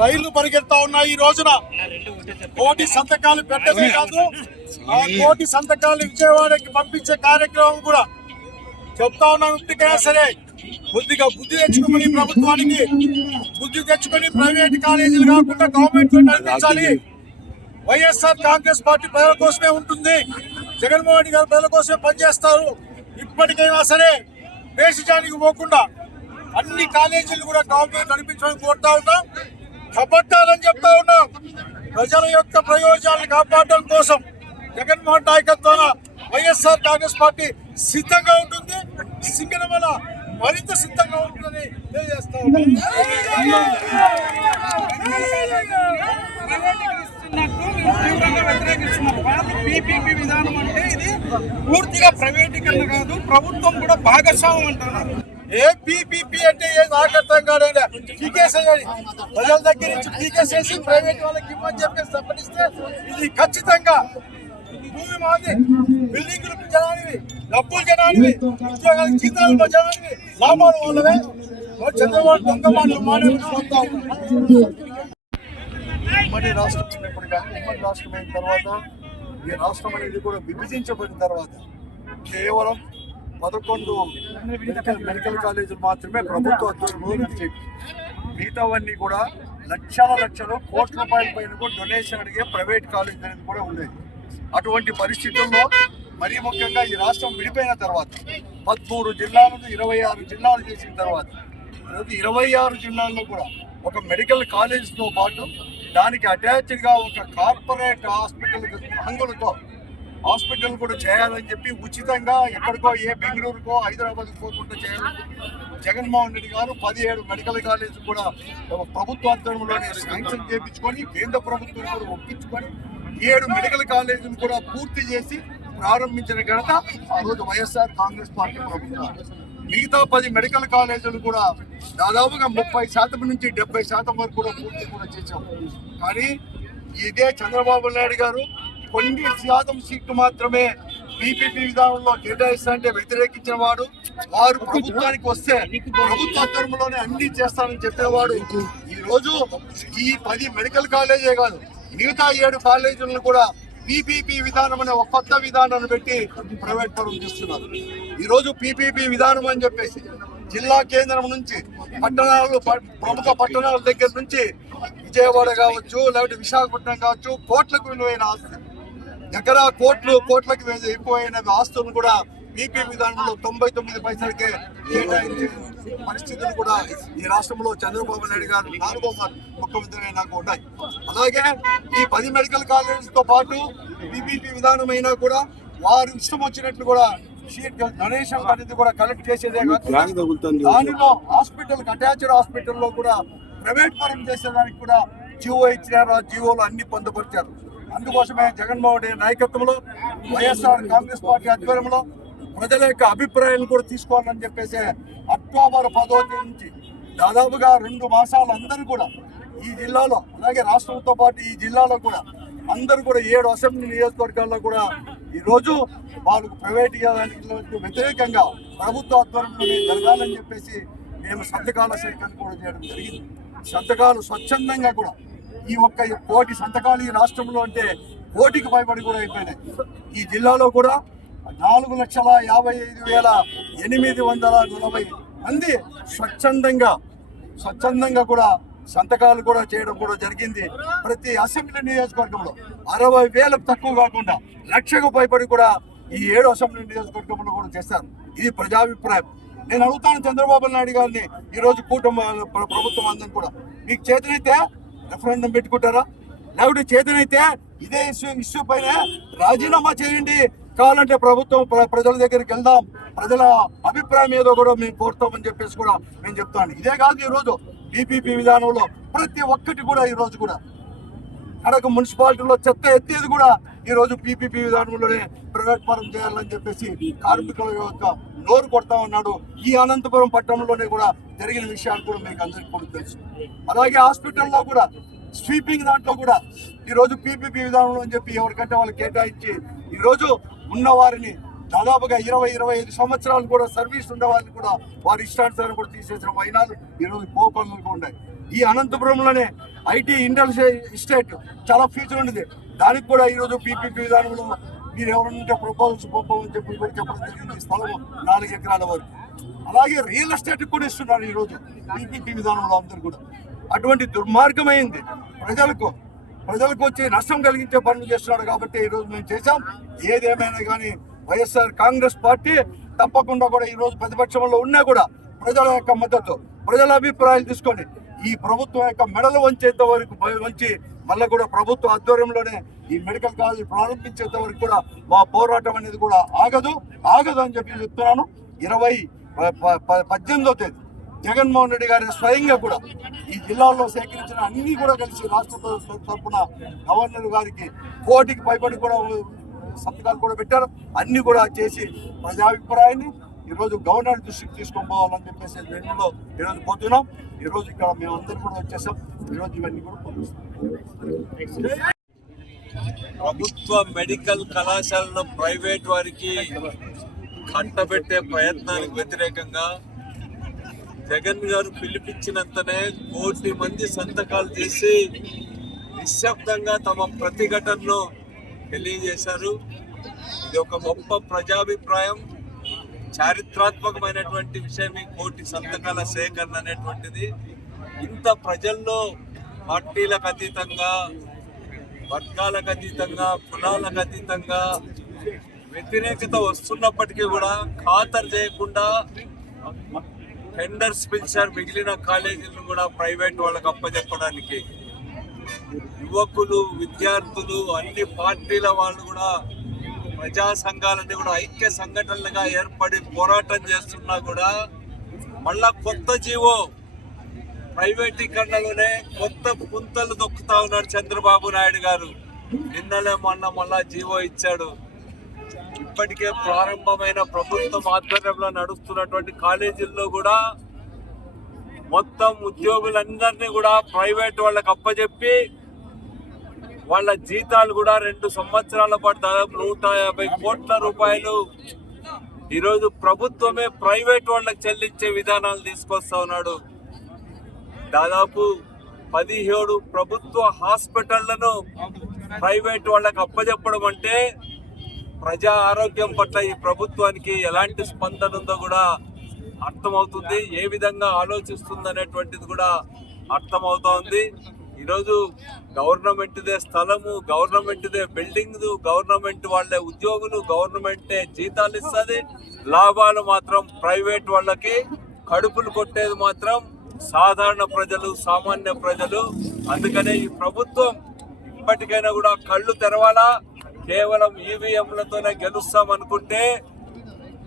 రైళ్లు పరిగెడతా ఉన్నాయి. ఈ రోజున కోటి సంతకాలు పెట్టడమే కాదు, ఆ కోటి సంతకాలు విజయవాడకి పంపించే కార్యక్రమం కూడా చెప్తా ఉన్నాం. ఇంటికైనా సరే కొద్దిగా బుద్ధి తెచ్చుకోమని, ప్రభుత్వానికి బుద్ధి తెచ్చుకొని ప్రైవేట్ కాలేజీలు కాకుండా గవర్నమెంట్ లో నడిపించాలి. వైఎస్ఆర్ కాంగ్రెస్ పార్టీ ప్రజల కోసమే ఉంటుంది. జగన్మోహన్ రెడ్డి గారు ప్రజల కోసమే పనిచేస్తారు. ఇప్పటికైనా సరే దేశానికి పోకుండా అన్ని కాలేజీలు కూడా గవర్నమెంట్ నడిపించమని కోరుతా ఉన్నాం. కబడ్డాలని చెప్తా ఉన్నాం. ప్రజల యొక్క ప్రయోజనాలను కాపాడడం కోసం జగన్మోహన్ నాయకత్వాన వైఎస్ఆర్ కాంగ్రెస్ పార్టీ సిద్ధంగా ఉంటుంది. సిగ్గడం వల్ల మరింత సిద్ధంగా ఉంటుందని తెలియజేస్తా ఉన్నాం. పీపీపీ విధానం అంటే ఇది పూర్తిగా ప్రైవేటీకరణ కాదు, ప్రభుత్వం కూడా భాగస్వామ్యం అంటున్నారు. ఏ పీపీపీ అంటే ఏ నాకర్థం కాదండి. పీకేసేయాలి, ప్రజల దగ్గర నుంచి పీకేసేసి ప్రైవేట్ వాళ్ళకి ఇవ్వని చెప్పేసి తప్పనిస్తే ఇది ఖచ్చితంగా భూమి మాది, బిల్డింగులు జనానివి, డబ్బులు జనానివి, ఉద్యోగాలకు జీతాలు జనానివి, లాభాలు వాళ్ళవే. చంద్రబాబు దొంగ మాటలు మాట్లాడుతూ ఉమ్మడి రాష్ట్రం వచ్చినప్పుడు కానీ, ఉమ్మడి రాష్ట్రం అయిన తర్వాత ఈ రాష్ట్రం అనేది కూడా విభజించబడిన తర్వాత కేవలం 11 మెడికల్ కాలేజీలు మాత్రమే ప్రభుత్వ ఆధ్వర్యంలో నడిచేవి. మిగతావన్నీ కూడా లక్షలు కోట్ల రూపాయల పైన కూడా డొనేషన్ అడిగే ప్రైవేట్ కాలేజ్ అనేది కూడా ఉండేది. అటువంటి పరిస్థితుల్లో మరీ ముఖ్యంగా ఈ రాష్ట్రం విడిపోయిన తర్వాత 13 జిల్లాలను 26 జిల్లాలు చేసిన తర్వాత 26 జిల్లాల్లో కూడా ఒక మెడికల్ కాలేజ్తో పాటు దానికి అటాచ్డ్గా ఒక కార్పొరేట్ హాస్పిటల్ కూడా చేయాలని చెప్పి ఉచితంగా ఎక్కడికో బెంగళూరుకో హైదరాబాద్కో పోకుండా చేయాలని జగన్మోహన్ రెడ్డి గారు 17 మెడికల్ కాలేజ్ కూడా ప్రభుత్వ ఆధ్వర్యంలోనే శాంక్షన్ చేయించుకొని కేంద్ర ప్రభుత్వం కూడా ఒప్పించుకొని 7 మెడికల్ కాలేజీలు కూడా పూర్తి చేసి ప్రారంభించిన ఘనత ఆ రోజు వైఎస్ఆర్ కాంగ్రెస్ పార్టీ ప్రభుత్వం. మిగతా 10 మెడికల్ కాలేజీలు కూడా దాదాపుగా 30% నుంచి 70% వరకు కూడా పూర్తి కూడా చేశాం. కానీ ఇదే చంద్రబాబు నాయుడు గారు కొన్ని శాతం సీట్లు మాత్రమే పీపీపీ విధానంలో కేటాయిస్తానంటే వ్యతిరేకించిన వారు ప్రభుత్వానికి వస్తే ప్రభుత్వ ఆధ్వర్యంలోనే అన్ని చేస్తానని చెప్పేవాడు. ఈ రోజు ఈ 10 మెడికల్ కాలేజే కాదు, మిగతా 7 కాలేజీలను కూడా పీపీపీ విధానం అనే ఒక కొత్త విధానాన్ని పెట్టి ప్రైవేట్ పరం చేస్తున్నారు. ఈరోజు పీపీపీ విధానం అని చెప్పేసి జిల్లా కేంద్రం నుంచి పట్టణాలు, ప్రముఖ పట్టణాల దగ్గర నుంచి విజయవాడ కావచ్చు, లేకపోతే విశాఖపట్నం కావచ్చు, కోట్లకు విలువైన ఆస్తులు, ఎకరా కోట్లకు ఎక్కువైన ఆస్తులను కూడా పీపీ విధానంలో 99 పైసలకే కేటాయించే పరిస్థితులు కూడా ఈ రాష్ట్రంలో చంద్రబాబు నాయుడు గారు 4వ ముఖ్యమంత్రి నాకు ఉన్నాయి. అలాగే ఈ 10 మెడికల్ కాలేజీలతో పాటు పీపీపీ విధానం అయినా కూడా వారు ఇష్టం వచ్చినట్లు కూడా డొనేషన్ అనేది కూడా కలెక్ట్ చేసేదే కాదు, దానిలో హాస్పిటల్ అటాచ్డ్ హాస్పిటల్లో కూడా ప్రైవేట్ పరం చేసేదానికి కూడా జీవో ఇచ్చినారు. ఆ జీవోలు అన్ని పొందుపరిచారు. అందుకోసమే జగన్మోహన్ రెడ్డి నాయకత్వంలో వైఎస్ఆర్ కాంగ్రెస్ పార్టీ ఆధ్వర్యంలో ప్రజల యొక్క అభిప్రాయాలను కూడా తీసుకోవాలని చెప్పేసి అక్టోబర్ 10వ తేదీ నుంచి దాదాపుగా 2 మాసాలు అందరూ కూడా ఈ జిల్లాలో, అలాగే రాష్ట్రంతో పాటు ఈ జిల్లాలో కూడా అందరూ కూడా 7 అసెంబ్లీ నియోజకవర్గాల్లో కూడా ఈరోజు వాళ్ళకు ప్రైవేట్ వ్యతిరేకంగా ప్రభుత్వ ఆధ్వర్యంలో జరగాలని చెప్పేసి మేము సంతకాల సేకరణ కూడా చేయడం జరిగింది. సంతకాలు స్వచ్ఛందంగా కూడా ఈ 1 కోటి సంతకాలు ఈ రాష్ట్రంలో అంటే కోటికి పైబడి కూడా అయిపోయినాయి. ఈ జిల్లాలో కూడా 4,55,840 మంది స్వచ్ఛందంగా కూడా సంతకాలు కూడా చేయడం కూడా జరిగింది. ప్రతి అసెంబ్లీ నియోజకవర్గంలో 60,000 తక్కువ కాకుండా 1,00,000కు పైబడి కూడా ఈ 7 అసెంబ్లీ నియోజకవర్గంలో కూడా చేశారు. ఇది ప్రజాభిప్రాయం. నేను అడుగుతాను చంద్రబాబు నాయుడు గారిని, ఈరోజు కూటమి ప్రభుత్వం అందరం కూడా మీకు చేతనైతే రెఫరెండం పెట్టుకుంటారా, లేకపోతే చేతనైతే ఇదే ఇష్యూ పైన రాజీనామా చేయండి, కావాలంటే ప్రభుత్వం ప్రజల దగ్గరికి వెళ్దాం, ప్రజల అభిప్రాయం ఏదో కూడా మేము కోరుతామని చెప్పేసి కూడా మేము చెప్తాను. ఇదే కాదు, ఈరోజు పీపీపీ విధానంలో ప్రతి ఒక్కటి కూడా ఈరోజు కూడా కడక మున్సిపాలిటీలో చెత్త ఎత్తేది కూడా ఈరోజు పీపీపీ విధానంలోనే ప్రైవేట్ పరం చేయాలని చెప్పేసి కార్మికుల యొక్క నోరు కొడతా ఉన్నాడు. ఈ అనంతపురం పట్టణంలోనే కూడా జరిగిన విషయాలు కూడా మీకు అందరికీ కూడా తెలుసు. అలాగే హాస్పిటల్లో కూడా స్వీపింగ్ దాంట్లో కూడా ఈరోజు పీపీపీ విధానంలో అని చెప్పి ఎవరికంటే వాళ్ళు కేటాయించి ఈరోజు ఉన్న వారిని దాదాపుగా 20-25 సంవత్సరాలు కూడా సర్వీస్ ఉన్న వారిని కూడా వారి ఇష్టానుసారం కూడా తీసేసిన వైనాలు ఈరోజు కోపంలో ఉన్నాయి. ఈ అనంతపురంలోనే ఐటీ ఇండస్ట్రియల్ ఎస్టేట్ చాలా ఫ్యూచర్ ఉండేది. దానికి కూడా ఈరోజు పీపీపీ విధానంలో మీరు ఎవరంటే ప్రపోజల్స్ పంపమని చెప్పి కూడా చెప్పడం జరిగింది. స్థలం 4 ఎకరాల వరకు. అలాగే రియల్ ఎస్టేట్ కూడా ఇస్తున్నారు ఈరోజు పీపీపీ విధానంలో అందరూ కూడా. అటువంటి దుర్మార్గమైంది ప్రజలకు వచ్చి నష్టం కలిగించే పనులు చేస్తున్నాడు. కాబట్టి ఈరోజు మేము చేశాం. ఏదేమైనా కానీ వైఎస్ఆర్ కాంగ్రెస్ పార్టీ తప్పకుండా కూడా ఈరోజు ప్రతిపక్షంలో ఉన్నా కూడా ప్రజల యొక్క మద్దతు, ప్రజల అభిప్రాయాలు తీసుకొని ఈ ప్రభుత్వం యొక్క మెడలు వంచేంత వరకు వంచి మళ్ళీ కూడా ప్రభుత్వ ఆధ్వర్యంలోనే ఈ మెడికల్ కాలేజ్ ప్రారంభించేంత వరకు కూడా మా పోరాటం అనేది కూడా ఆగదు అని చెప్పి చెప్తున్నాను. 18వ తేదీ జగన్మోహన్ రెడ్డి గారి స్వయంగా కూడా ఈ జిల్లాలో సేకరించిన అన్ని కూడా కలిసి రాష్ట్ర ప్రభుత్వం తరఫున గవర్నర్ గారికి 1 కోటికి పైబడి కూడా సంతకాలు కూడా పెట్టారు. అన్ని కూడా చేసి ప్రజాభిప్రాయాన్ని ఈరోజు గవర్నర్ దృష్టికి తీసుకొని పోవాలని చెప్పేసి వెన్నులో ఈరోజు పోతున్నాం. ఈరోజు ఇక్కడ మేమందరం కూడా వచ్చేసాం. ఈరోజు ఇవన్నీ కూడా పొందుతున్నాం. ప్రభుత్వ మెడికల్ కళాశాలను ప్రైవేట్ వారికి కట్టబెట్టే ప్రయత్నానికి వ్యతిరేకంగా జగన్ గారు పిలిపించినంతనే 1 కోటి మంది సంతకాలు చేసి నిశ్శబ్దంగా తమ ప్రతిఘటనను తెలియజేశారు. ఇది ఒక గొప్ప ప్రజాభిప్రాయం, చారిత్రాత్మకమైనటువంటి విషయం. ఈ 1 కోటి సంతకాల సేకరణ అనేటువంటిది ఇంత ప్రజల్లో పార్టీలకు అతీతంగా, వర్గాలకు అతీతంగా, కులాలకు అతీతంగా వ్యతిరేకత వస్తున్నప్పటికీ కూడా ఖాతరు చేయకుండా టెండర్స్ పిలిచారు. మిగిలిన కాలేజీలను కూడా ప్రైవేట్ వాళ్ళకి అప్పచెప్పడానికి యువకులు, విద్యార్థులు, అన్ని పార్టీల వాళ్ళు కూడా, ప్రజా సంఘాలన్నీ కూడా ఐక్య సంఘటనలుగా ఏర్పడి పోరాటం చేస్తున్నా కూడా మళ్ళా కొత్త జీవో ప్రైవేటీకరణలోనే కొత్త పుంతలు దొక్కుతా ఉన్నాడు చంద్రబాబు నాయుడు గారు. నిన్నలే మళ్ళా జీవో ఇచ్చాడు. ఇప్పటికే ప్రారంభమైన ప్రభుత్వం ఆధ్వర్యంలో నడుస్తున్నటువంటి కాలేజీల్లో కూడా మొత్తం ఉద్యోగులందరినీ కూడా ప్రైవేట్ వాళ్ళకి అప్పచెప్పి వాళ్ళ జీతాలు కూడా 2 సంవత్సరాల పాటు దాదాపు 150 కోట్ల రూపాయలు ఈరోజు ప్రభుత్వమే ప్రైవేట్ వాళ్ళకి చెల్లించే విధానాలు తీసుకొస్తా ఉన్నాడు. దాదాపు 17 ప్రభుత్వ హాస్పిటళ్లను ప్రైవేట్ వాళ్ళకి అప్పచెప్పడం అంటే ప్రజా ఆరోగ్యం పట్ల ఈ ప్రభుత్వానికి ఎలాంటి స్పందన ఉందో కూడా అర్థమవుతుంది. ఏ విధంగా ఆలోచిస్తుంది అనేటువంటిది కూడా అర్థమవుతోంది. ఈరోజు గవర్నమెంట్దే స్థలము, గవర్నమెంట్దే బిల్డింగ్, గవర్నమెంట్ వాళ్ళే ఉద్యోగులు, గవర్నమెంటే జీతాలు ఇస్తుంది. లాభాలు మాత్రం ప్రైవేట్ వాళ్ళకి, కడుపులు కొట్టేది మాత్రం సాధారణ ప్రజలు, సామాన్య ప్రజలు. అందుకనే ఈ ప్రభుత్వం ఇప్పటికైనా కూడా కళ్ళు తెరవాలా. కేవలం ఈవీఎంలతోనే గెలుస్తాం అనుకుంటే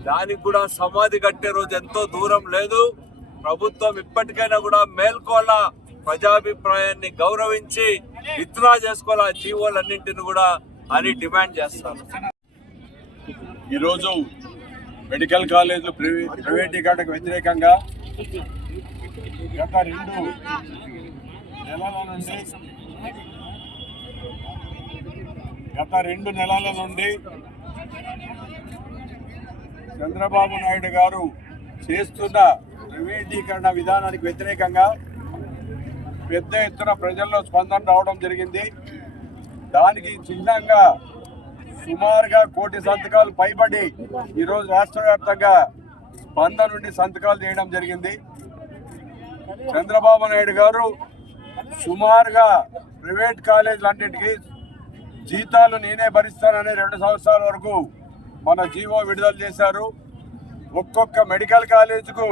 దానికి కూడా సమాధి కట్టే రోజు ఎంతో దూరం లేదు. ప్రభుత్వం ఇప్పటికైనా కూడా మేల్కోవాలా, ప్రజాభిప్రాయాన్ని గౌరవించి విత్డ్రా చేసుకోవాలా జీవోలన్నింటిని కూడా అని డిమాండ్ చేస్తాను. ఈరోజు మెడికల్ కాలేజీలు ప్రైవేటీకరణకు వ్యతిరేకంగా గత 2 నెలల నుండి చంద్రబాబు నాయుడు గారు చేస్తున్న ప్రైవేటీకరణ విధానానికి వ్యతిరేకంగా పెద్ద ఎత్తున ప్రజల్లో స్పందన రావడం జరిగింది. దానికి చిహ్నంగా సుమారుగా 1 కోటి సంతకాలు పైబడి ఈరోజు రాష్ట్ర వ్యాప్తంగా స్పందన నుండి సంతకాలు చేయడం జరిగింది. చంద్రబాబు నాయుడు గారు సుమారుగా ప్రైవేట్ కాలేజీలన్నింటికీ జీతాలు నేనే భరిస్తానని 2 సంవత్సరాల వరకు మన జీవో విడుదల చేశారు. ఒక్కొక్క మెడికల్ కాలేజీకు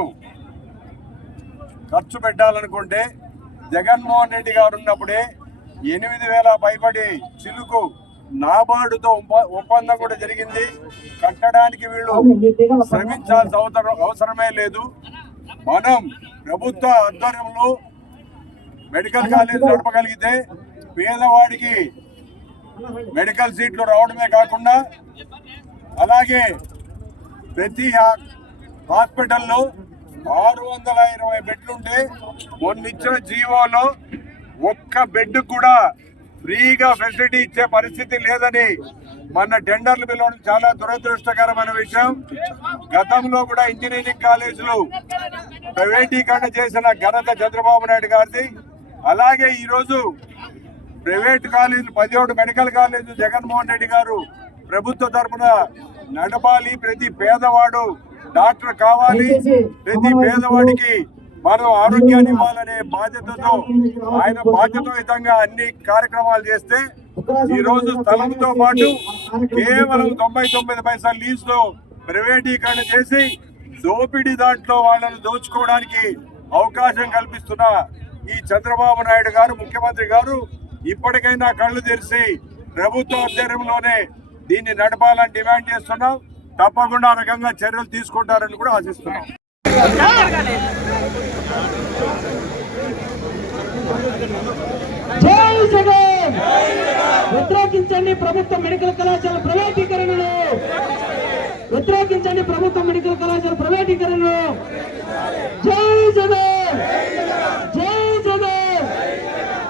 ఖర్చు పెట్టాలనుకుంటే జగన్మోహన్ రెడ్డి గారు ఉన్నప్పుడే 8,000 పైబడి చిలుకు నాబార్డుతో ఒప్పందం కూడా జరిగింది. కట్టడానికి వీళ్ళు శ్రమించాల్సిన అవసరమే లేదు. మనం ప్రభుత్వ ఆధ్వర్యంలో మెడికల్ కాలేజ్ నడపగలిగితే పేదవాడికి మెడికల్ సీట్లు రావడమే కాకుండా అలాగే ప్రతి హాస్పిటల్లో 620 బెడ్లుంటే మొన్న ఇచ్చిన జీవోలో ఒక్క బెడ్ కూడా ఫ్రీగా ఫెసిలిటీ ఇచ్చే పరిస్థితి లేదని మన టెండర్లు పిలవడం చాలా దురదృష్టకరమైన విషయం. గతంలో కూడా ఇంజనీరింగ్ కాలేజీలు ప్రైవేటీకరణ చేసిన ఘనత చంద్రబాబు నాయుడు గారిది. అలాగే ఈరోజు ప్రైవేట్ కాలేజీలు 17 మెడికల్ కాలేజీలు జగన్మోహన్ రెడ్డి గారు ప్రభుత్వ తరఫున నడపాలి. ప్రతి పేదవాడు డాక్టర్ కావాలి, ప్రతి పేదవాడికి మనం ఆరోగ్యాన్ని ఇవ్వాలనే బాధ్యతతో ఆయన బాధ్యతాయుతంగా అన్ని కార్యక్రమాలు చేస్తే ఈ రోజు స్థలంతో పాటు కేవలం 99 పైసల లీజులో ప్రైవేటీకరణ చేసి దోపిడీ దాంట్లో వాళ్ళను దోచుకోవడానికి అవకాశం కల్పిస్తున్న ఈ చంద్రబాబు నాయుడు గారు ముఖ్యమంత్రి గారు ఇప్పటికైనా కళ్ళు తెరిచి ప్రభుత్వ ఆధ్వర్యంలోనే దీన్ని నడపాలని డిమాండ్ చేస్తున్నాం. తప్పకుండా ఆ రకంగా చర్యలు తీసుకుంటారని కూడా ఆశిస్తున్నాం. జై జగన్! వ్యతిరేకించండి ప్రభుత్వ మెడికల్ కళాశాల ప్రైవేటీకరణను. వ్యతిరేకించండి ప్రభుత్వ మెడికల్ కళాశాల ప్రైవేటీకరణను. జై జగన్!